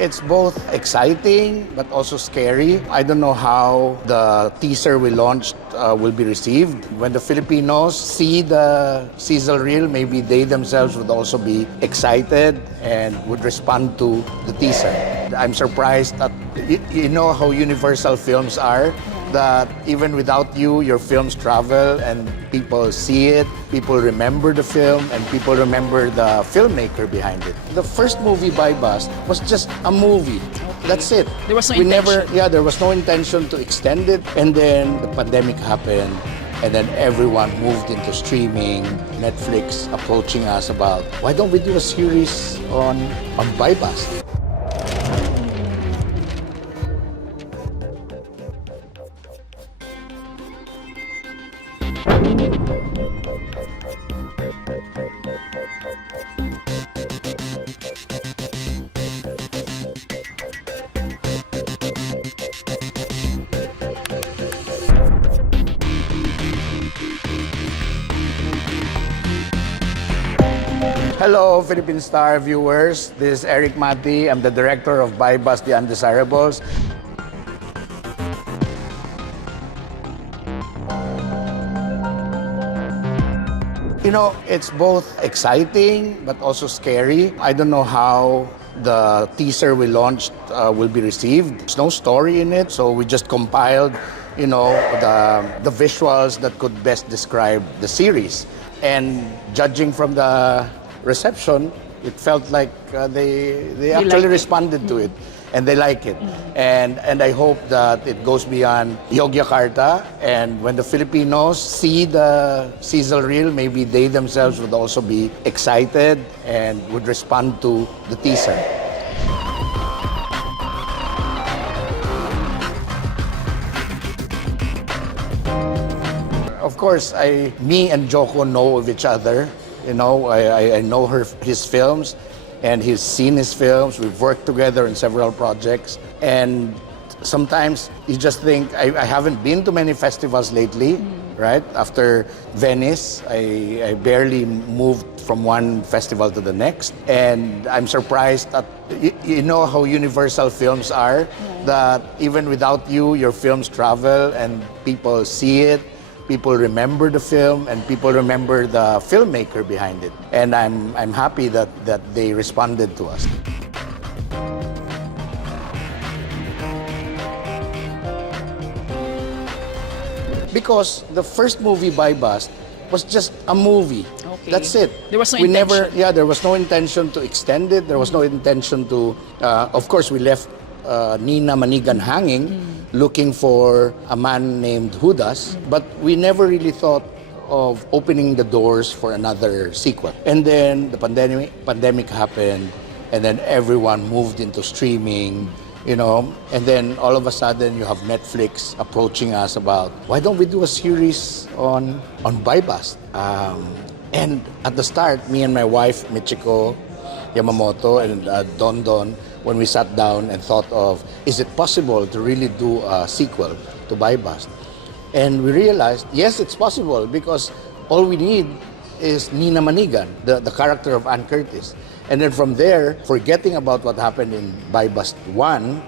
it's both exciting but also scary. I don't know how the teaser we launched will be received. When the Filipinos see the sizzle reel, maybe they themselves would also be excited and would respond to the teaser. I'm surprised that you know how universal films are, that even without you, your films travel and people see it, people remember the film, and people remember the filmmaker behind it. The first movie, BuyBust, was just a movie. That's it. There was no intention. There was no intention to extend it. And then the pandemic happened, and then everyone moved into streaming. Netflix approaching us about, why don't we do a series on BuyBust? Hello, Philippine STAR viewers. This is Erik Matti. I'm the director of BuyBust, the Undesirables. You know, it's both exciting but also scary. I don't know how the teaser we launched will be received. There's no story in it, so we just compiled, you know, the visuals that could best describe the series. And judging from the reception, it felt like they actually responded to it, and they like it. And I hope that it goes beyond Yogyakarta, and when the Filipinos see the sizzle reel, maybe they themselves would also be excited and would respond to the teaser. Of course, me and Joko know of each other. You know, I know his films, and he's seen his films. We've worked together in several projects. And sometimes you just think, I haven't been to many festivals lately, right? After Venice, I barely moved from one festival to the next. And I'm surprised that, you know how universal films are, that even without you, your films travel and people see it. People remember the film, and people remember the filmmaker behind it. And I'm happy that they responded to us. Because the first movie, BuyBust, was just a movie. Okay. That's it. There was no intention. There was no intention to extend it. There was no intention to, of course, we left Nina Manigan hanging, looking for a man named Judas, but we never really thought of opening the doors for another sequel. And then the pandemic happened, and then everyone moved into streaming, you know, and then all of a sudden you have Netflix approaching us about, why don't we do a series on BuyBust? And at the start, me and my wife, Michiko Yamamoto, and Don, when we sat down and thought of, is it possible to really do a sequel to BuyBust? And we realized, yes, it's possible, because all we need is Nina Manigan, the character of Ann Curtis. And then from there, forgetting about what happened in BuyBust 1,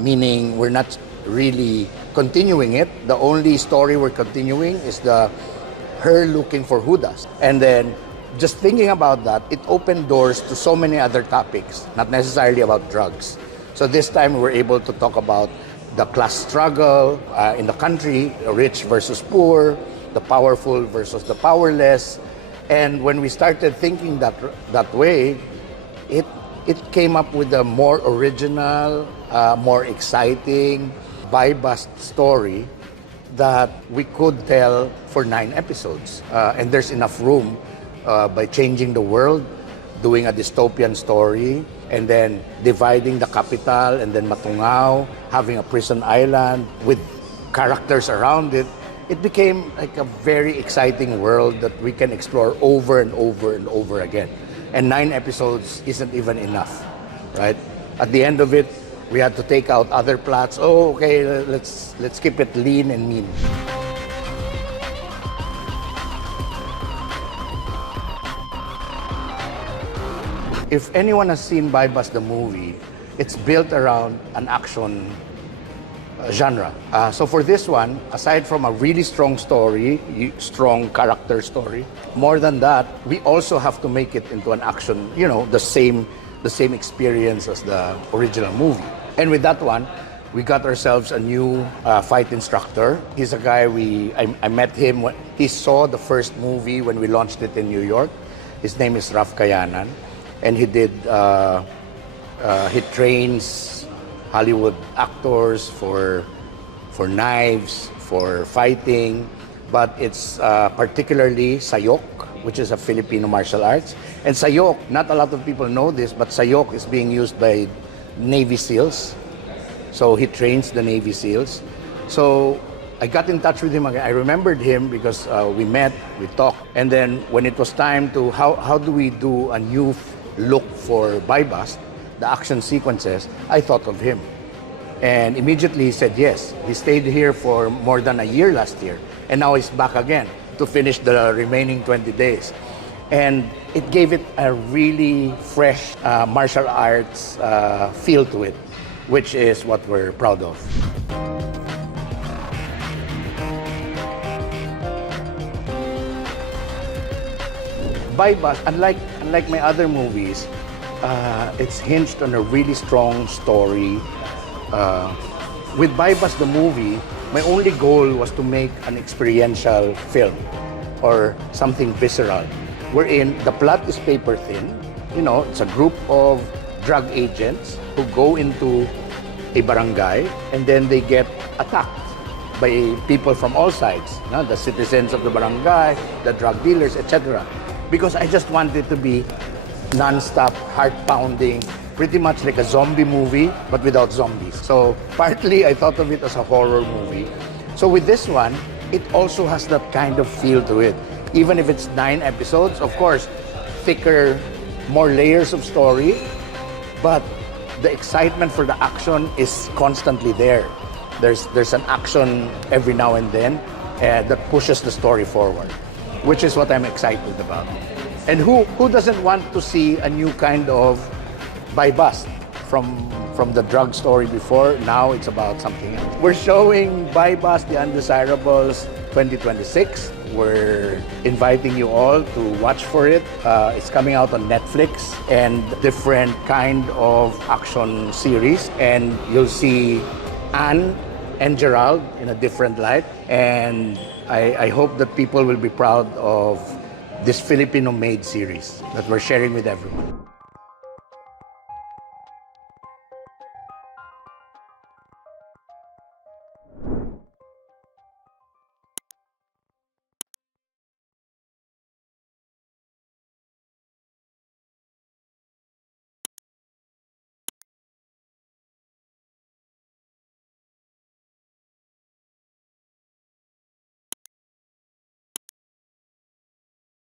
meaning we're not really continuing it. The only story we're continuing is her looking for Judas. And then just thinking about that, it opened doors to so many other topics, not necessarily about drugs. So this time we were able to talk about the class struggle in the country, rich versus poor, the powerful versus the powerless. And when we started thinking that way, it came up with a more original, more exciting BuyBust story that we could tell for 9 episodes. And there's enough room by changing the world, doing a dystopian story, and then dividing the capital, and then Matungao, having a prison island with characters around it. It became like a very exciting world that we can explore over and over and over again. And 9 episodes isn't even enough, right? At the end of it, we had to take out other plots. Oh, okay, let's keep it lean and mean. If anyone has seen BuyBust the movie, it's built around an action genre. So for this one, aside from a really strong story, strong character story, more than that, we also have to make it into an action, the same experience as the original movie. And with that one, we got ourselves a new fight instructor. He's a guy I met him when he saw the first movie when we launched it in New York. His name is Raf Kayanan, and he trains Hollywood actors for knives, for fighting, but it's particularly sayok, which is a Filipino martial arts. And sayok, not a lot of people know this, but sayok is being used by Navy SEALs. So he trains the Navy SEALs. So I got in touch with him again. I remembered him because we met, we talked, and then when it was time to how do we do a new look for BuyBust, the action sequences, I thought of him. And immediately he said yes. He stayed here for more than a year last year, and now he's back again to finish the remaining 20 days. And it gave it a really fresh martial arts feel to it, which is what we're proud of. BuyBust, unlike my other movies, it's hinged on a really strong story. With BuyBust the movie, my only goal was to make an experiential film or something visceral, wherein the plot is paper thin. It's a group of drug agents who go into a barangay and then they get attacked by people from all sides, the citizens of the barangay, the drug dealers, etc. Because I just wanted to be non-stop, heart-pounding, pretty much like a zombie movie, but without zombies. So partly I thought of it as a horror movie. So with this one, it also has that kind of feel to it. Even if it's 9 episodes, of course, thicker, more layers of story, but the excitement for the action is constantly there. There's an action every now and then that pushes the story forward, which is what I'm excited about. And who doesn't want to see a new kind of BuyBust from the drug story before? Now it's about something else. We're showing BuyBust, the Undesirables 2026. We're inviting you all to watch for it. It's coming out on Netflix and different kind of action series. And you'll see Anne and Gerald in a different light. And I hope that people will be proud of this Filipino-made series that we're sharing with everyone.